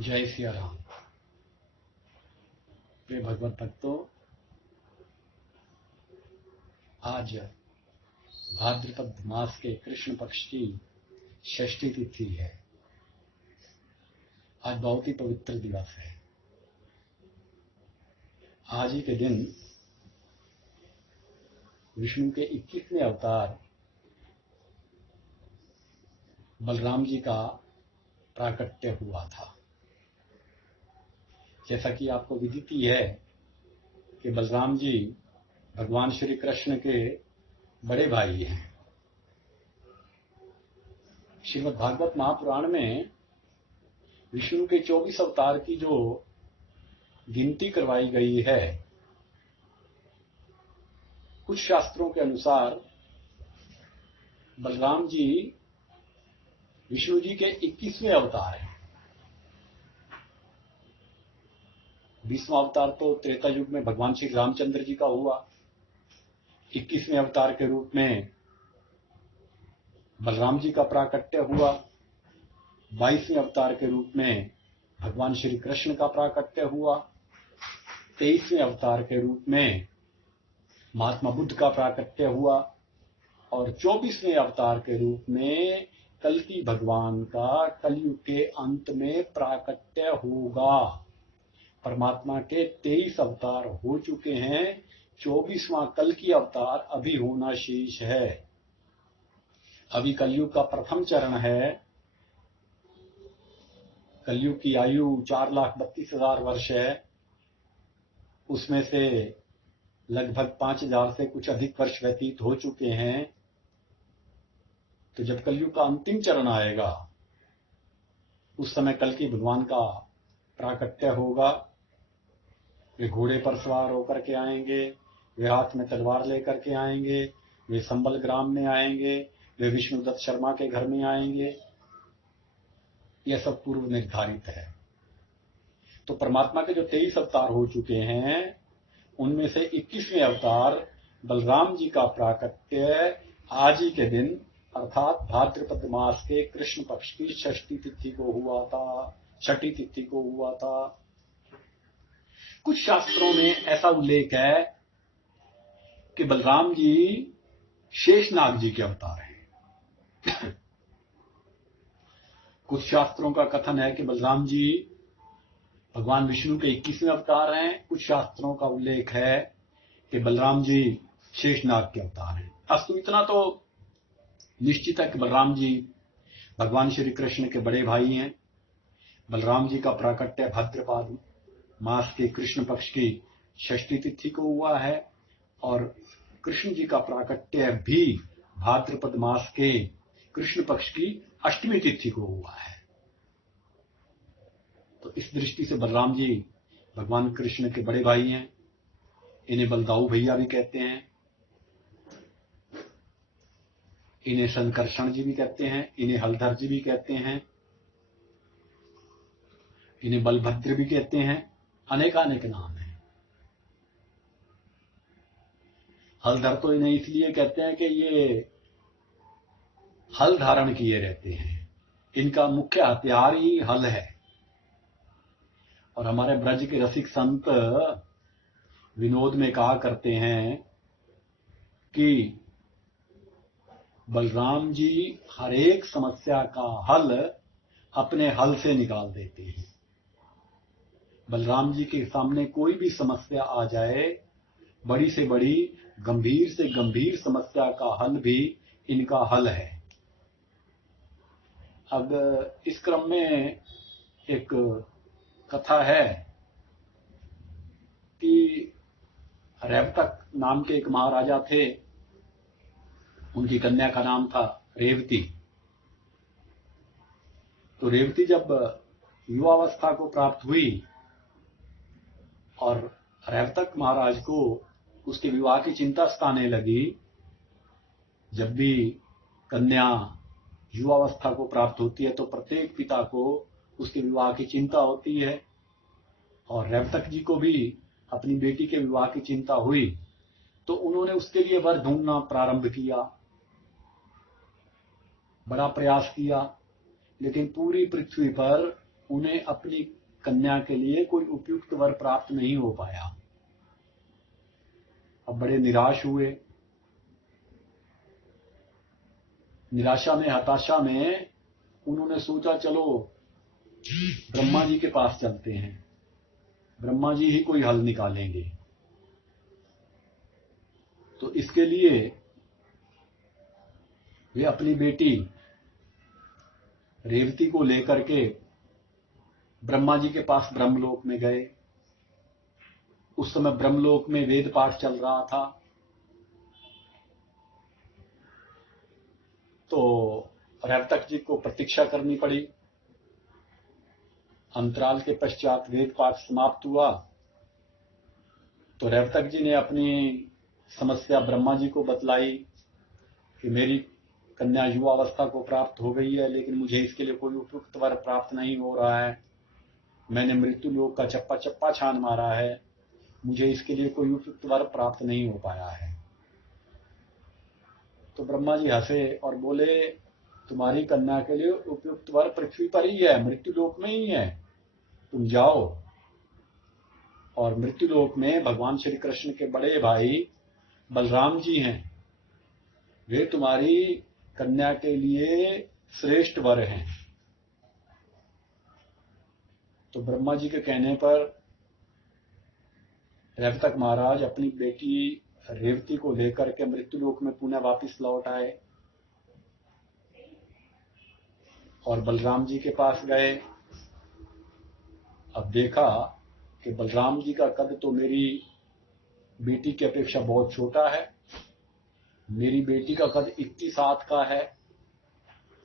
जय सिया राम। प्रिय भगवत भक्तों, आज भाद्रपद मास के कृष्ण पक्ष की षष्ठी तिथि है। आज बहुत ही पवित्र दिवस है। आज ही के दिन विष्णु के 21वें अवतार बलराम जी का प्राकट्य हुआ था। जैसा कि आपको विदित ही है कि बलराम जी भगवान श्री कृष्ण के बड़े भाई हैं। श्रीमद् भागवत महापुराण में विष्णु के 24 अवतार की जो गिनती करवाई गई है, कुछ शास्त्रों के अनुसार बलराम जी विष्णु जी के 21वें अवतार हैं। 20वां अवतार तो त्रेता युग में भगवान श्री रामचंद्र जी का हुआ। 21वें अवतार के रूप में बलराम जी का प्राकट्य हुआ। 22वें अवतार के रूप में भगवान श्री कृष्ण का प्राकट्य हुआ। 23वें अवतार के रूप में महात्मा बुद्ध का प्राकट्य हुआ और 24वें अवतार के रूप में कल्कि भगवान का कलयुग के अंत में प्राकट्य होगा। परमात्मा के 23 अवतार हो चुके हैं। 24वां कल्कि अवतार अभी होना शेष है। अभी कलयुग का प्रथम चरण है। कलयुग की आयु 4,32,000 वर्ष है। उसमें से लगभग 5,000 से कुछ अधिक वर्ष व्यतीत हो चुके हैं। तो जब कलयुग का अंतिम चरण आएगा, उस समय कल्कि भगवान का प्राकट्य होगा। वे घोड़े पर सवार होकर के आएंगे, वे हाथ में तलवार लेकर के आएंगे, वे संबल ग्राम में आएंगे, वे विष्णुदत्त शर्मा के घर में आएंगे। यह सब पूर्व निर्धारित है। तो परमात्मा के जो 23 अवतार हो चुके हैं, उनमें से 21वें अवतार बलराम जी का प्राकट्य आज ही के दिन अर्थात भाद्रपद मास के कृष्ण पक्ष की षष्ठी तिथि को हुआ था। छठी तिथि को हुआ था। कुछ शास्त्रों में ऐसा उल्लेख है कि बलराम जी शेषनाग जी के अवतार हैं। कुछ शास्त्रों का कथन है कि बलराम जी भगवान विष्णु के 21वें अवतार हैं। कुछ शास्त्रों का उल्लेख है कि बलराम जी शेषनाग के अवतार हैं। अस्तु, इतना तो निश्चित है कि बलराम जी भगवान श्री कृष्ण के बड़े भाई हैं। बलराम जी का प्राकट्य भाद्रपद मास के कृष्ण पक्ष की षष्ठी तिथि को हुआ है और कृष्ण जी का प्राकट्य भी भाद्रपद मास के कृष्ण पक्ष की अष्टमी तिथि को हुआ है। तो इस दृष्टि से बलराम जी भगवान कृष्ण के बड़े भाई हैं। इन्हें बलदाऊ भैया भी कहते हैं, इन्हें संकर्षण जी भी कहते हैं, इन्हें हलधर जी भी कहते हैं, इन्हें बलभद्र भी कहते हैं। अनेकानेक नाम हैं। हलधर तो इन्हें इसलिए कहते हैं कि ये हल धारण किए रहते हैं। इनका मुख्य हथियार ही हल है। और हमारे ब्रज के रसिक संत विनोद में कहा करते हैं कि बलराम जी हर एक समस्या का हल अपने हल से निकाल देते हैं। बलराम जी के सामने कोई भी समस्या आ जाए, बड़ी से बड़ी, गंभीर से गंभीर समस्या का हल भी इनका हल है। अब इस क्रम में एक कथा है कि रेवतक नाम के एक महाराजा थे। उनकी कन्या का नाम था रेवती। तो रेवती जब युवावस्था को प्राप्त हुई और रेवतक महाराज को उसके विवाह की चिंता सताने लगी। जब भी कन्या युवावस्था को प्राप्त होती है तो प्रत्येक पिता को उसके विवाह की चिंता होती है और रेवतक जी को भी अपनी बेटी के विवाह की चिंता हुई। तो उन्होंने उसके लिए वर ढूंढना प्रारंभ किया, बड़ा प्रयास किया, लेकिन पूरी पृथ्वी पर उन्हें अपनी कन्या के लिए कोई उपयुक्त वर प्राप्त नहीं हो पाया। अब बड़े निराश हुए। निराशा में, हताशा में उन्होंने सोचा चलो ब्रह्मा जी के पास चलते हैं, ब्रह्मा जी ही कोई हल निकालेंगे। तो इसके लिए वे अपनी बेटी रेवती को लेकर के ब्रह्मा जी के पास ब्रह्मलोक में गए। उस समय ब्रह्मलोक में वेद पाठ चल रहा था। तो रेवतक जी को प्रतीक्षा करनी पड़ी। अंतराल के पश्चात वेद पाठ समाप्त हुआ तो रेवतक जी ने अपनी समस्या ब्रह्मा जी को बतलाई कि मेरी कन्या युवावस्था को प्राप्त हो गई है, लेकिन मुझे इसके लिए कोई उपयुक्त वर प्राप्त नहीं हो रहा है। मैंने मृत्यु लोक का चप्पा चप्पा छान मारा है, मुझे इसके लिए कोई उपयुक्त वर प्राप्त नहीं हो पाया है। तो ब्रह्मा जी हंसे और बोले, तुम्हारी कन्या के लिए उपयुक्त वर पृथ्वी पर ही है, मृत्यु लोक में ही है, तुम जाओ। और मृत्यु लोक में भगवान श्री कृष्ण के बड़े भाई बलराम जी हैं, वे तुम्हारी कन्या के लिए श्रेष्ठ वर हैं। तो ब्रह्मा जी के कहने पर रेवतक महाराज अपनी बेटी रेवती को लेकर के मृत्यु लोक में पुनः वापस लौट आए और बलराम जी के पास गए। अब देखा कि बलराम जी का कद तो मेरी बेटी की अपेक्षा बहुत छोटा है। मेरी बेटी का कद 21 हाथ का है,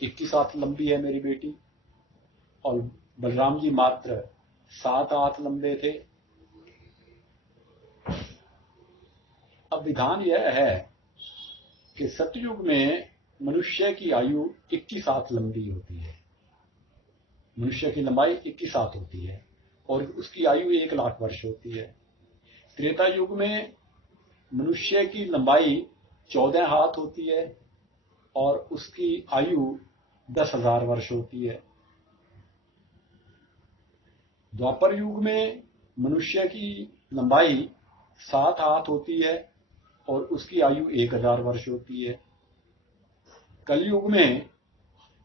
21 हाथ लंबी है मेरी बेटी, और बलराम जी मात्र 7 हाथ लंबे थे। अब विधान यह है कि सतयुग में मनुष्य की आयु 21 हाथ लंबी होती है, मनुष्य की लंबाई 21 हाथ होती है और उसकी आयु 1 लाख वर्ष होती है। त्रेता युग में मनुष्य की लंबाई 14 हाथ होती है और उसकी आयु 10,000 वर्ष होती है। द्वापर युग में मनुष्य की लंबाई 7 हाथ होती है और उसकी आयु 1000 वर्ष होती है। कलयुग में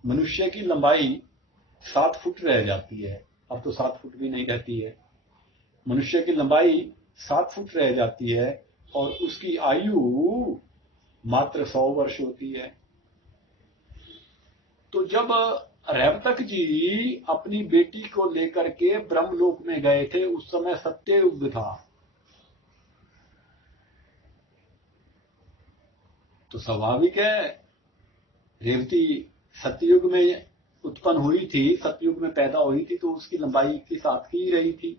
मनुष्य की लंबाई 7 फुट रह जाती है, अब तो 7 फुट भी नहीं रहती है। मनुष्य की लंबाई 7 फुट रह जाती है और उसकी आयु मात्र 100 वर्ष होती है। तो जब रेवतक जी अपनी बेटी को लेकर के ब्रह्मलोक में गए थे, उस समय सत्ययुग था। तो स्वाभाविक है, रेवती सतयुग में उत्पन्न हुई थी, सतयुग में पैदा हुई थी, तो उसकी लंबाई 21 हाथ की ही रही थी।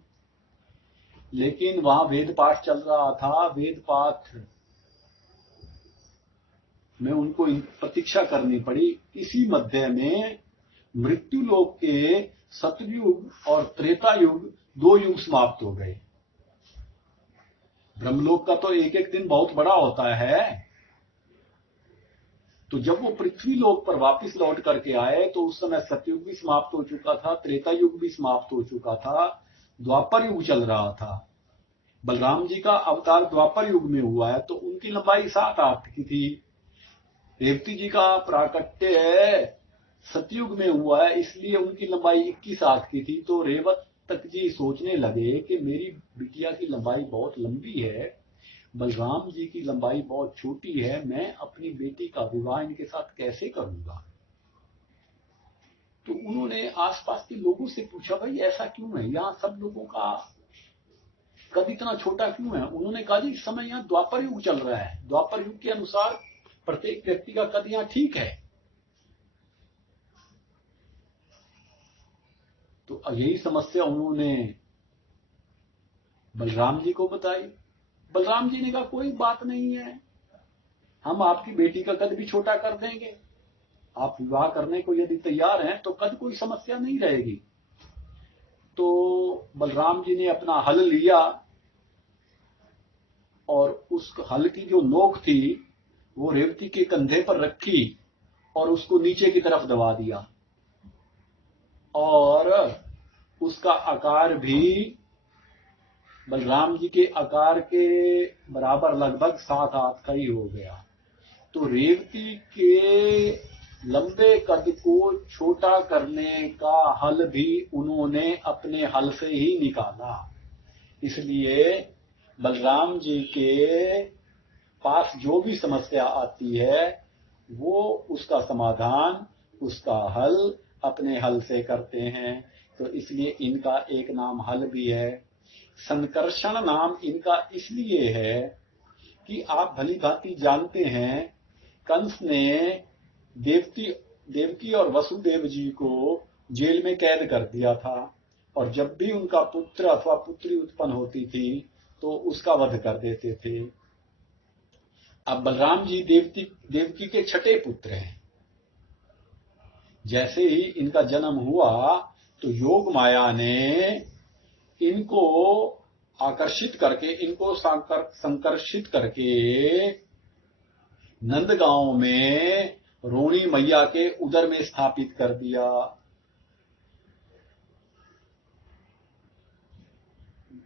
लेकिन वहां वेद पाठ चल रहा था, वेद पाठ में उनको प्रतीक्षा करनी पड़ी। इसी मध्य में मृत्यु लोक के सतयुग और त्रेता युग 2 युग समाप्त हो गए। ब्रह्मलोक का तो एक एक दिन बहुत बड़ा होता है। तो जब वो पृथ्वी लोक पर वापस लौट करके आए तो उस समय सतयुग भी समाप्त हो चुका था, त्रेता युग भी समाप्त हो चुका था, द्वापर युग चल रहा था। बलराम जी का अवतार द्वापर युग में हुआ है तो उनकी लंबाई 7 हाथ की थी। रेवती जी का प्राकट्य सतयुग में हुआ है, इसलिए उनकी लंबाई 21 हाथ की थी। तो रेवतक जी सोचने लगे कि मेरी बिटिया की लंबाई बहुत लंबी है, बलराम जी की लंबाई बहुत छोटी है, मैं अपनी बेटी का विवाह इनके साथ कैसे करूंगा। तो उन्होंने आसपास के लोगों से पूछा, भाई ऐसा क्यों है, यहाँ सब लोगों का कद इतना छोटा क्यों है। उन्होंने कहा, जी इस समय यहाँ द्वापर युग चल रहा है, द्वापर युग के अनुसार प्रत्येक व्यक्ति का कद यहाँ ठीक है। तो यही समस्या उन्होंने बलराम जी को बताई। बलराम जी ने कहा, कोई बात नहीं है, हम आपकी बेटी का कद भी छोटा कर देंगे, आप विवाह करने को यदि तैयार हैं तो कद कोई समस्या नहीं रहेगी। तो बलराम जी ने अपना हल लिया और उस हल की जो नोक थी वो रेवती के कंधे पर रखी और उसको नीचे की तरफ दबा दिया और उसका आकार भी बलराम जी के आकार के बराबर लगभग 7 हाथ का ही हो गया। तो रेवती के लंबे कद को छोटा करने का हल भी उन्होंने अपने हल से ही निकाला। इसलिए बलराम जी के पास जो भी समस्या आती है वो उसका समाधान, उसका हल अपने हल से करते हैं। तो इसलिए इनका एक नाम हल भी है। संकर्षण नाम इनका इसलिए है कि आप भली भांति जानते हैं, कंस ने देवकी और वसुदेव जी को जेल में कैद कर दिया था, और जब भी उनका पुत्र अथवा पुत्री उत्पन्न होती थी तो उसका वध कर देते थे। अब बलराम जी देवकी के छठे पुत्र हैं। जैसे ही इनका जन्म हुआ तो योग माया ने इनको आकर्षित करके, इनको संकर्षित करके नंदगांव में रोणी मैया के उदर में स्थापित कर दिया।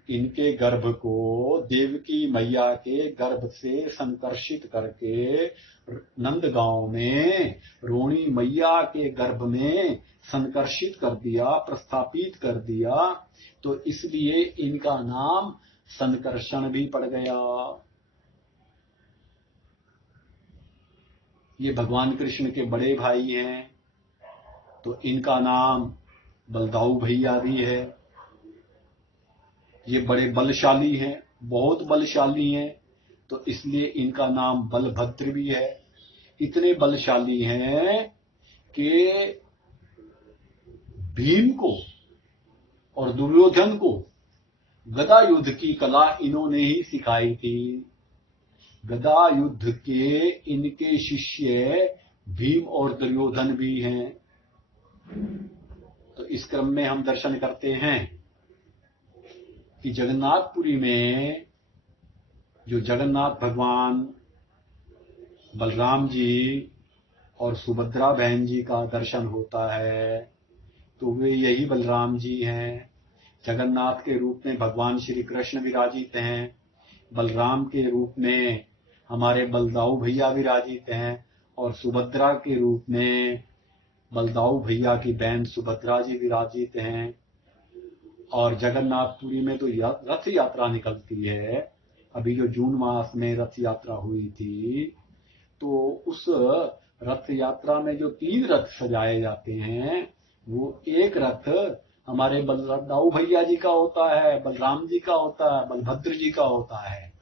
इनके गर्भ को देवकी मैया के गर्भ से संकर्षित करके नंदगांव में रोणी मैया के गर्भ में संकर्षित कर दिया, प्रस्थापित कर दिया। तो इसलिए इनका नाम संकर्षण भी पड़ गया। ये भगवान कृष्ण के बड़े भाई हैं, तो इनका नाम बलदाऊ भैया भी है। ये बड़े बलशाली हैं, बहुत बलशाली हैं, तो इसलिए इनका नाम बलभद्र भी है। इतने बलशाली हैं कि भीम को और दुर्योधन को गदा युद्ध की कला इन्होंने ही सिखाई थी। गदा युद्ध के इनके शिष्य भीम और दुर्योधन भी हैं। तो इस क्रम में हम दर्शन करते हैं कि जगन्नाथपुरी में जो जगन्नाथ भगवान, बलराम जी और सुभद्रा बहन जी का दर्शन होता है, तो वे यही बलराम जी हैं। जगन्नाथ के रूप में भगवान श्री कृष्ण विराजित हैं, बलराम के रूप में हमारे बलदाऊ भैया विराजित हैं, और सुभद्रा के रूप में बलदाऊ भैया की बहन सुभद्रा जी विराजित हैं। और जगन्नाथपुरी में तो रथ यात्रा निकलती है। अभी जो जून मास में रथ यात्रा हुई थी, तो उस रथ यात्रा में जो 3 रथ सजाए जाते हैं, वो एक रथ हमारे बलदाऊ भैया जी का होता है, बलराम जी का होता है, बलभद्र जी का होता है।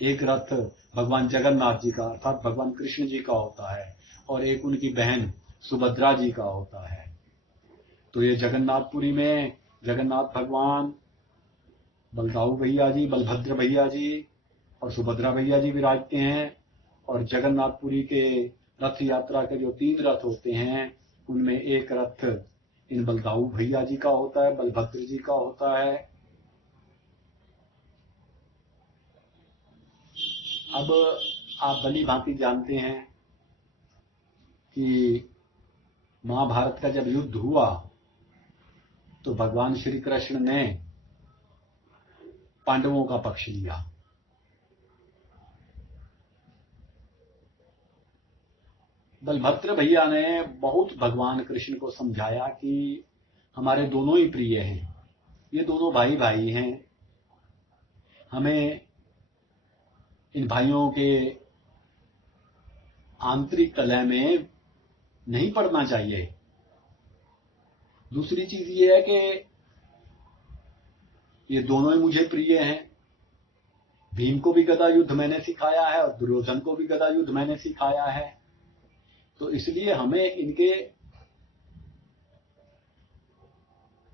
एक रथ भगवान जगन्नाथ जी का अर्थात भगवान कृष्ण जी का होता है, और एक उनकी बहन सुभद्रा जी का होता है। तो ये जगन्नाथपुरी में जगन्नाथ भगवान, बलदाऊ भैया जी, बलभद्र भैया जी और सुभद्रा भैया जी विराजते हैं। और जगन्नाथपुरी के रथ यात्रा के जो 3 रथ होते हैं, उनमें एक रथ इन बलदाऊ भैया जी का होता है, बलभद्र जी का होता है। अब आप भली भांति जानते हैं कि महाभारत का जब युद्ध हुआ तो भगवान श्री कृष्ण ने पांडवों का पक्ष लिया। बलभद्र भैया ने बहुत भगवान कृष्ण को समझाया कि हमारे दोनों ही प्रिय हैं, ये दोनों भाई भाई हैं, हमें इन भाइयों के आंतरिक कलह में नहीं पड़ना चाहिए। दूसरी चीज ये है कि ये दोनों ही मुझे प्रिय हैं। भीम को भी गदा युद्ध मैंने सिखाया है और दुर्योधन को भी गदा युद्ध मैंने सिखाया है। तो इसलिए हमें इनके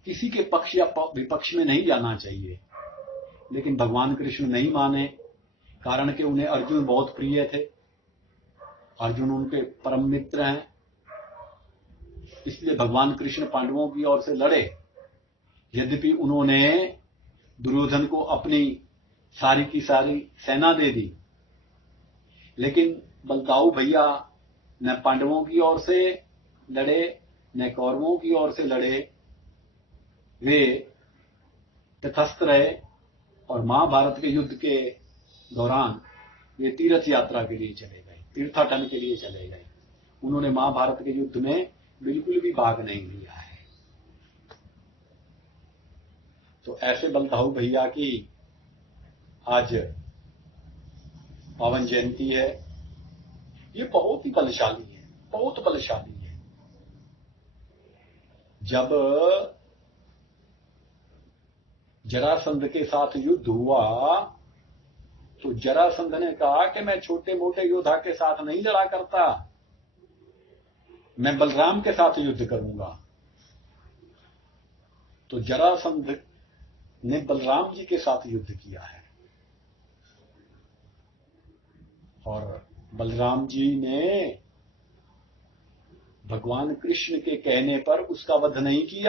किसी के पक्ष या विपक्ष में नहीं जाना चाहिए। लेकिन भगवान कृष्ण नहीं माने, कारण कि उन्हें अर्जुन बहुत प्रिय थे, अर्जुन उनके परम मित्र हैं। इसलिए भगवान कृष्ण पांडवों की ओर से लड़े। यद्यपि उन्होंने दुर्योधन को अपनी सारी की सारी सेना दे दी, लेकिन बलदाऊ भैया न पांडवों की ओर से लड़े न कौरवों की ओर से लड़े। वे तटस्थ रहे और महाभारत के युद्ध के दौरान वे तीर्थ यात्रा के लिए चले गए, तीर्थाटन के लिए चले गए। उन्होंने महाभारत के युद्ध में बिल्कुल भी भाग नहीं लिया है। तो ऐसे बलदाऊ भैया की आज पावन जयंती है। ये बहुत ही बलशाली है, बहुत बलशाली है। जब जरासंध के साथ युद्ध हुआ तो जरासंध ने कहा कि मैं छोटे मोटे योद्धा के साथ नहीं लड़ा करता, मैं बलराम के साथ युद्ध करूंगा। तो जरासंध ने बलराम जी के साथ युद्ध किया है और बलराम जी ने भगवान कृष्ण के कहने पर उसका वध नहीं किया।